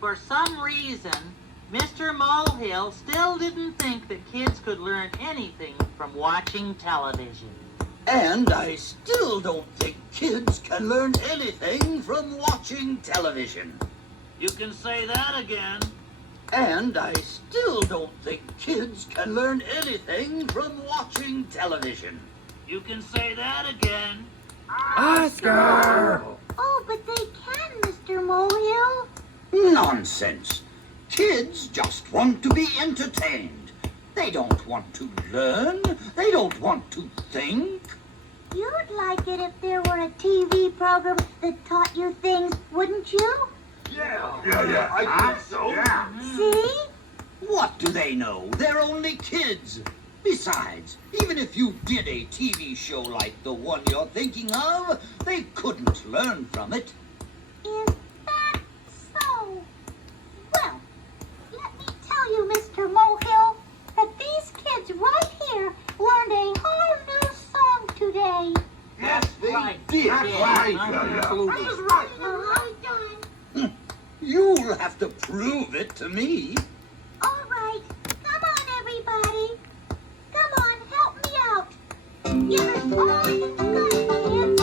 For some reason, Mr. Molehill still didn't think that kids could learn anything from watching television. And I still don't think kids can learn anything from watching television. You can say that again. And I still don't think kids can learn anything from watching television. You can say that again. Oscar! Oh, but they can, Mr. Molehill. Nonsense. Kids just want to be entertained. They don't want to learn. They don't want to think. You'd like it if there were a TV program that taught you things, wouldn't you? Yeah, I think so. Yeah. See? What do they know? They're only kids. Besides, even if you did a TV show like the one you're thinking of, they couldn't learn from it. Is that so? Well, let me tell you, Mr. Molehill, that these kids right here learned a whole new song today. Yes, they did. That's right. Absolutely. I was right. You'll have to prove it to me. All right, come on, everybody. Come on, help me out. You're all good, kids.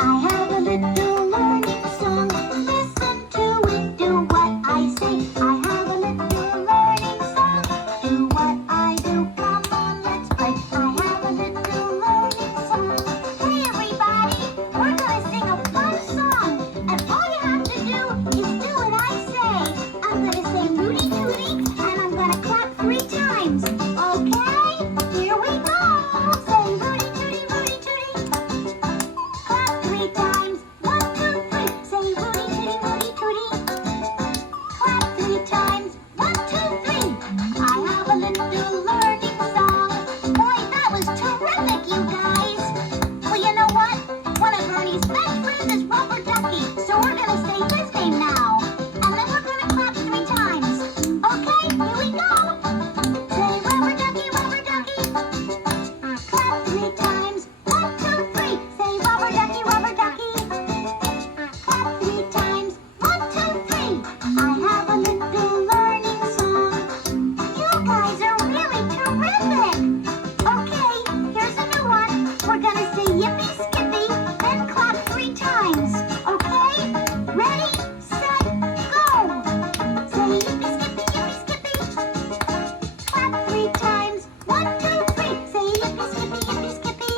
I have a little learning song. Listen to it, do what I say. I have a little learning song. Do what I do. Come on, let's play. I have a little learning song. Hey, everybody, we're gonna sing a fun song. And all you have to do is do what I say. I'm gonna say Rudy Tooty, and I'm gonna clap 3 times. Okay? Here we go. Say Rudy Tooty, Rudy Tooty. Clap 3 times. 1, 2, 3. Say Rudy Tooty, Rudy Tooty. Clap 3 times. 1, 2, 3. I have a little learning song. Boy, that was terrific, you guys. Well, you know what? One of Ernie's best friends is Rubber Ducky, so we're gonna say his name now. And then we're gonna clap 3 times. Okay, here we go. Say Rubber Ducky, Rubber Ducky. Clap 3 times. 1, 2, 3. Say Rubber Ducky, Rubber Ducky. Clap 3 times. 1, 2, 3. I have a little learning song. You guys are really terrific. Okay, here's a new one. We're gonna say Yippee Skippy, then clap 3 times. Okay? Ready, set, go. Say Yippee Skippy, Yippee Skippy. Clap 3 times. 1, 2, 3. Say Yippee Skippy, Yippee Skippy.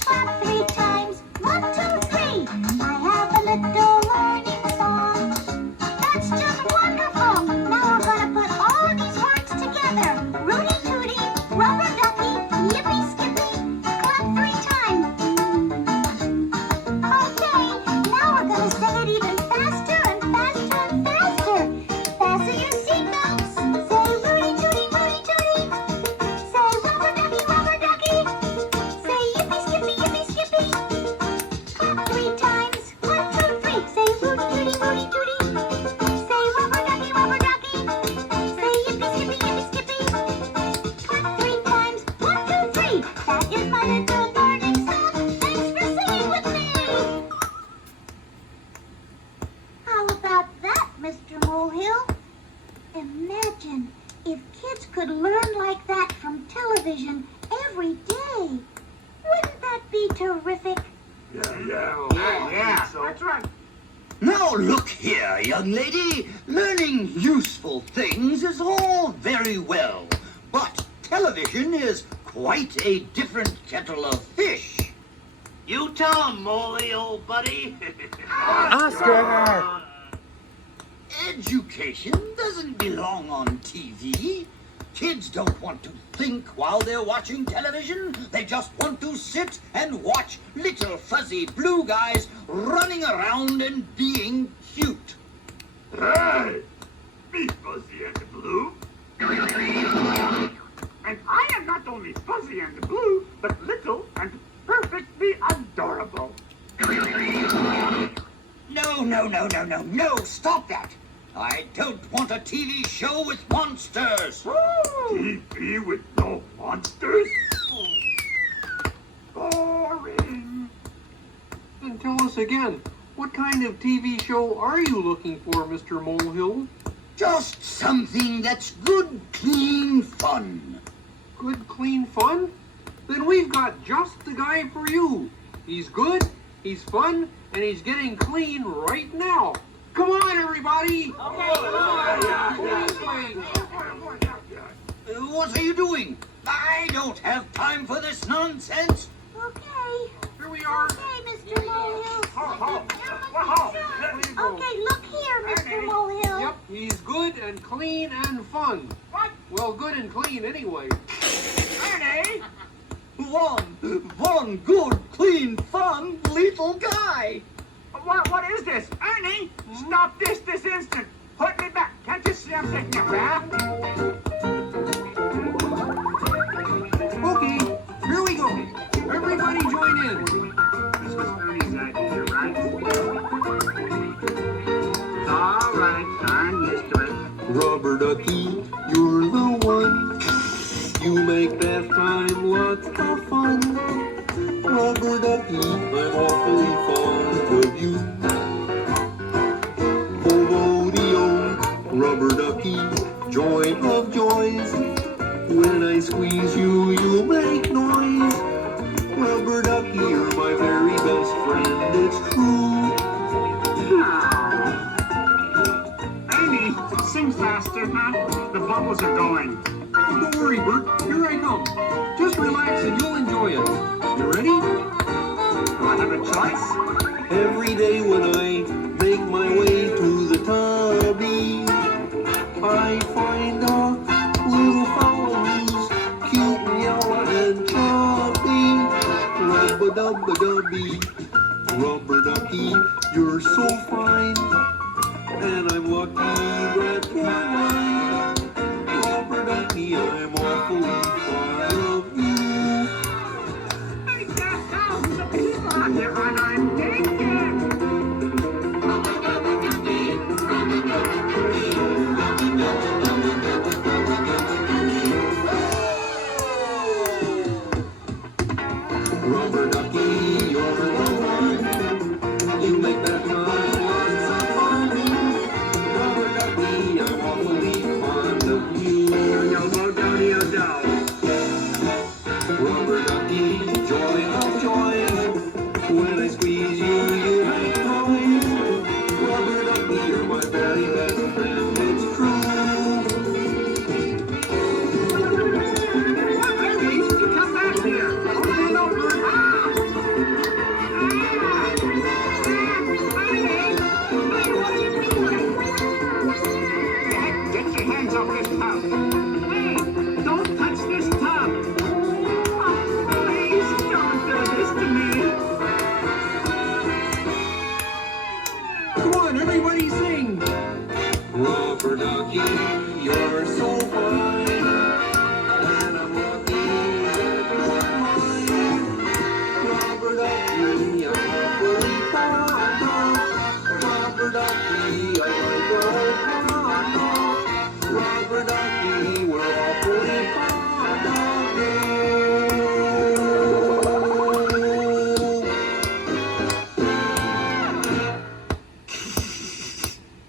Clap 3 times. 1, 2, 3. I have a little learning song. That's just wonderful. Now we're gonna put all of these words together. Rudy Tooty, Rubber Ducky, Yippee Skippy. Clap 3 times. Okay, now we're gonna say it even faster and faster and faster. Fasten your seatbelts. Say Rudy Tooty, Rudy Tooty. Say Rubber Ducky, Rubber Ducky. Say Yippee Skippy, Yippee Skippy. Clap 3 times. 1, 2, 3. Say Rudy Tooty, Rudy Tooty. Say Rubber Ducky, Rubber Ducky. Say Yippee Skippy, Yippee Skippy. Clap 3 times. 1, 2, 3. That is my little learning song. Thanks for singing with me. How about that, Mr. Molehill? Imagine if kids could learn like that from television every day. Wouldn't that be terrific? Yeah. So. That's right. Now look here, young lady. Learning useful things is all very well, but television is quite a different kettle of fish. You tell him, Moley, old buddy. Oscar! Education doesn't belong on TV. Kids don't want to think while they're watching television. They just want to sit and watch little fuzzy blue guys running around and being cute. Hey, be fuzzy and blue. And I am not only fuzzy and blue, but little and perfectly adorable. No, stop that. I don't want a TV show with monsters. TV with no monsters? Boring. Then tell us again, What kind of TV show are you looking for, Mr. Molehill? Just something that's good, clean fun. Good, clean fun? Then we've got just the guy for you. He's good, he's fun, and he's getting clean right now. Come on, everybody! What are you doing? I don't have time for this nonsense. Okay. Here we are. Okay, Mr. Molehill. There you go. Okay, look here, Mr. Molehill. Yep, he's good and clean and fun. What? Well, good and clean anyway. Ernie! One good, clean, fun little guy. What is this? Ernie! Stop this instant! Put me back! Can't you see I'm taking a bath? Okay, here we go. Everybody join in. This was Ernie's idea, right? All right, I'm used to it. Rubber ducky, you're the one. You make bath time lots of fun. Rubber ducky, I'm awfully fond of you. Oh, rubber ducky, joy of joys. When I squeeze you, you'll make noise. Rubber ducky, you're my very best friend, it's true. Ernie, sing faster, huh? The bubbles are going. Oh, don't worry, Bert. Here I come. Just relax and you'll enjoy it. You ready? Do I have a choice? Every day when I make my way to the tubby, I find a little fellow who's cute and yellow and chubby. Rubba-dubba-dubby, rubber ducky, you're so fine, and I'm lucky that you're mine. Rubber ducky, I'm awfully fond of you. Hey, there's thousands of people out here and I'm naked! Rubber ducky, you're the one. You make that time lots of fun. Rubber ducky, I'm awfully fond of you. Rubber ducky, joy of joys. When I squeeze you, you make noise. Rubber ducky, you're my very best friend, it's true. Ernie, you come back here! Hold on over! Get your hands off this tub! Hey, don't touch this tub! Oh, please don't do this to me! Come on, everybody sing! Rubber ducky, you're so fine, and I'm lucky that you're mine. Rubber ducky, I'm awfully fond of. Rubber ducky, I like your fond of. Rubber ducky, we're awfully fond of you.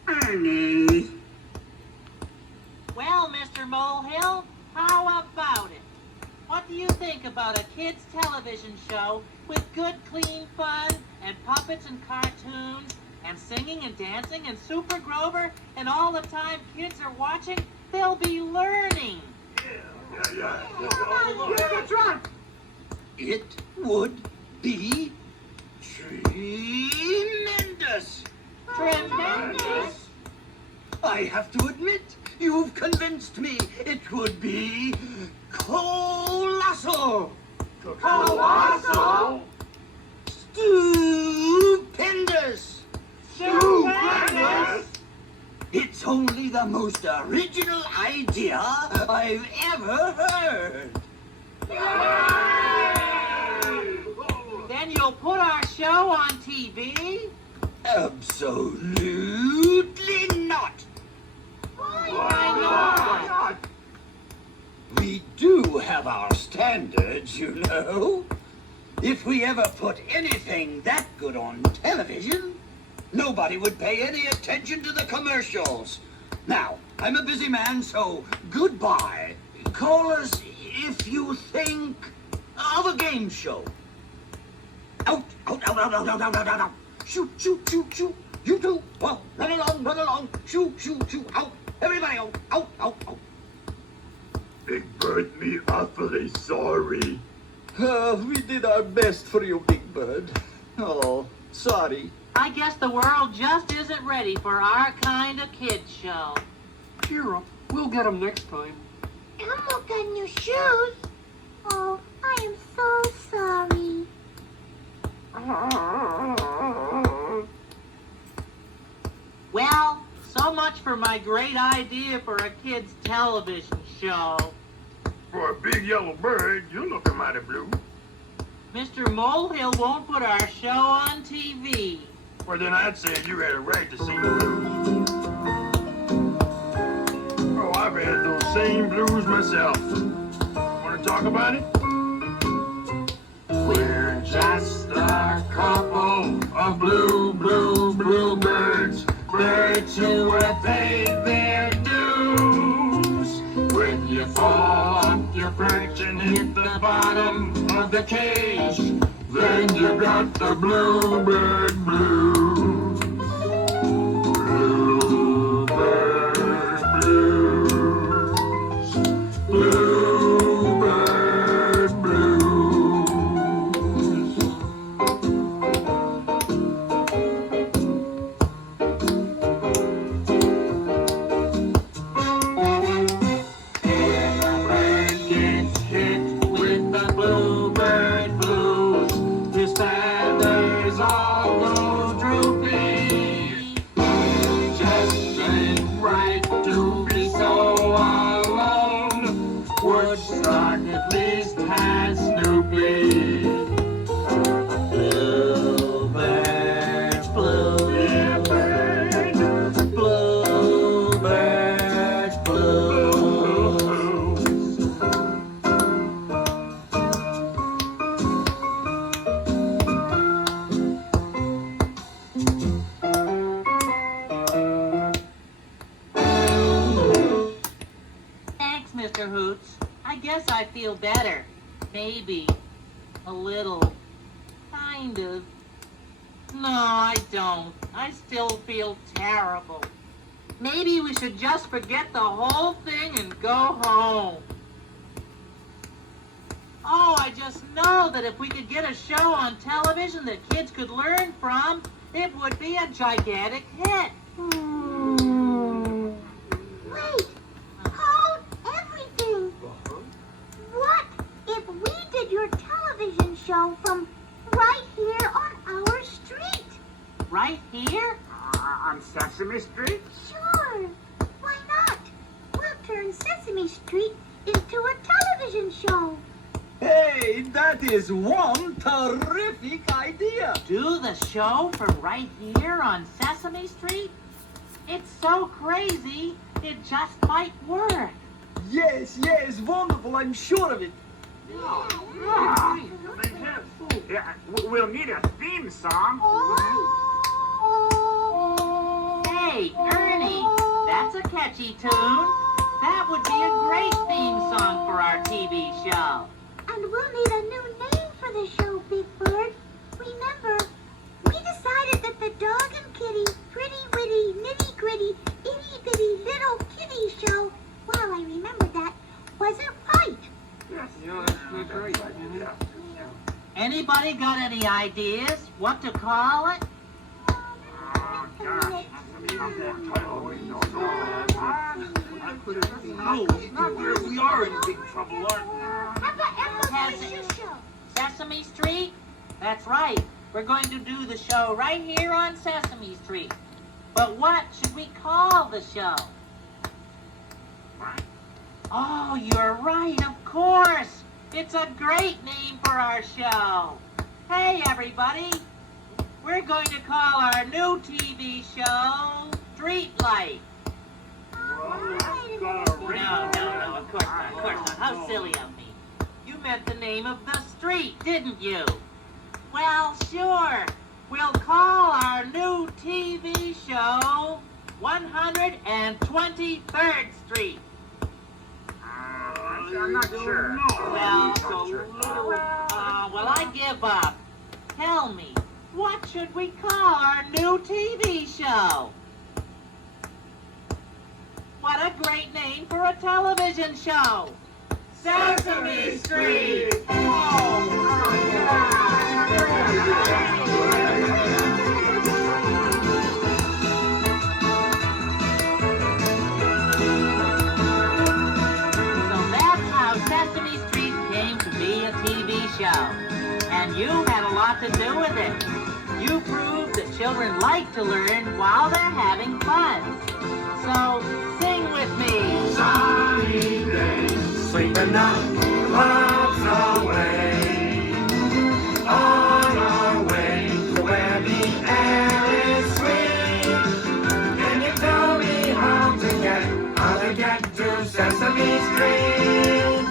Ernie! Well, Mr. Molehill, how about it? What do you think about a kids' television show with good, clean fun and puppets and cartoons and singing and dancing and Super Grover, and all the time kids are watching, they'll be learning. Yeah, that's right! It would be tremendous. Tremendous. I have to admit, you've convinced me. It would be colossal. Colossal! Stupendous. Stupendous! It's only the most original idea I've ever heard. Then you'll put our show on TV? Absolutely not. Why not? We do have our standards, you know. If we ever put anything that good on television, Nobody would pay any attention to the commercials. Now, I'm a busy man, so goodbye. Call us if you think of a game show. Out, out, out, out, out, out, out, out, out, out. Shoot, shoot, shoot, shoot. You two, well, run along. Shoot, shoot, shoot, out. Everybody out, out, out, out. Big Bird, me awfully sorry. We did our best for you, Big Bird. Oh, sorry. I guess the world just isn't ready for our kind of kids show. Cheer up. We'll get them next time. Elmo got new shoes. Oh, I am so sorry. Well, so much for my great idea for a kids' television show. For a big yellow bird, you're looking mighty blue. Mr. Molehill won't put our show on TV. Well, then I'd say you had a right to sing the blues. Oh, I've had those same blues myself. Want to talk about it? We're just a couple of bluebirds, birds who have paid their dues. When you fall off your perch and hit the bottom of the cage, then you got the bluebird blues. Bluebird blues. Bluebird blues. When a bird gets hit with the bluebird blues, his feathers all go droopy. It just ain't right to be so alone. Woodstock at least has Snoopy. Bluebird, bluebird, bluebird, blues. Thanks, Mr. Hoots. I guess I feel better. Maybe. A little. Kind of. No, I don't. I still feel terrible. Maybe we should just forget the whole thing and go home. Oh, I just know that if we could get a show on television that kids could learn from, it would be a gigantic hit. Wait, hold everything. What if we did your television show from right here on our street? Right here? On Sesame Street? Sure. Why not? We'll turn Sesame Street into a television show. Hey, that is one terrific idea. Do the show from right here on Sesame Street? It's so crazy, it just might work. Yes, wonderful, I'm sure of it. Yeah, we'll need a theme song. Hey, Ernie, that's a catchy tune. That would be a great theme song for our TV show. And we'll need a new name for the show, Big Bird. Remember, we decided that the Dog and Kitty, Pretty Witty, Nitty Gritty, Itty Bitty Little Kitty show, well, I remember that, wasn't right. Yes, that's right. Yeah. Anybody got any ideas what to call it? Oh, gosh. We are in big trouble, aren't we? How about Emma's Shoe Show? Sesame Street? That's right. We're going to do the show right here on Sesame Street. But what should we call the show? Oh, you're right, of course. It's a great name for our show. Hey, everybody. We're going to call our new TV show Streetlight. No, of course not. How silly of me. You meant the name of the street, didn't you? Well, sure. We'll call our new TV 123rd Street. I'm not sure. Well, I give up. Tell me, what should we call our new TV show? What a great name for a television show! Sesame Street! Sesame Street came to be a TV show, and you had a lot to do with it. You proved that children like to learn while they're having fun. So, sing with me. Sunny days, sleeping up, clouds away. On our way to where the air is sweet. Can you tell me how to get to Sesame Street?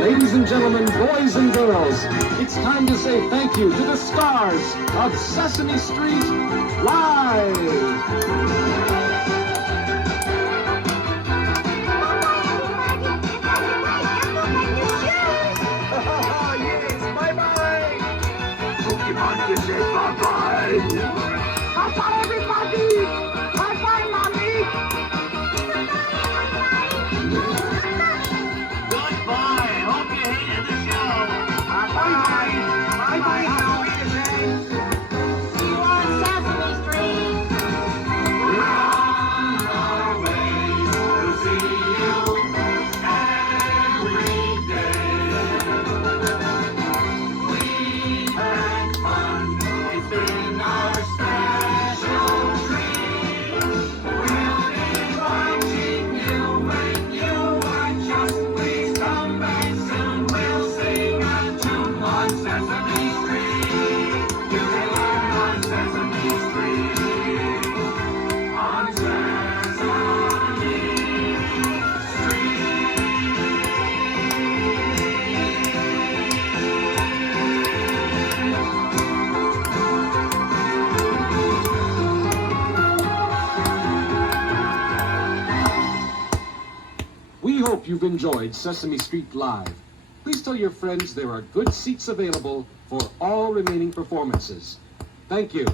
Ladies and gentlemen, boys and girls, it's time to say thank you to the stars of Sesame Street Live! Yes, bye-bye! Pokemon, you said bye-bye! Bye-bye, everybody! Bye-bye, Mommy! Goodbye. Hope you hated the show. Bye-bye! Bye-bye, Howie! See you on Sesame Street. We're on our way to see you every day. We've had fun. It's been our special treat. We'll be watching you when you watch us. Please come back soon. We'll sing a tune on Sesame Street. You can learn on Sesame Street. On Sesame Street. We hope you've enjoyed Sesame Street Live. Please tell your friends there are good seats available for all remaining performances. Thank you.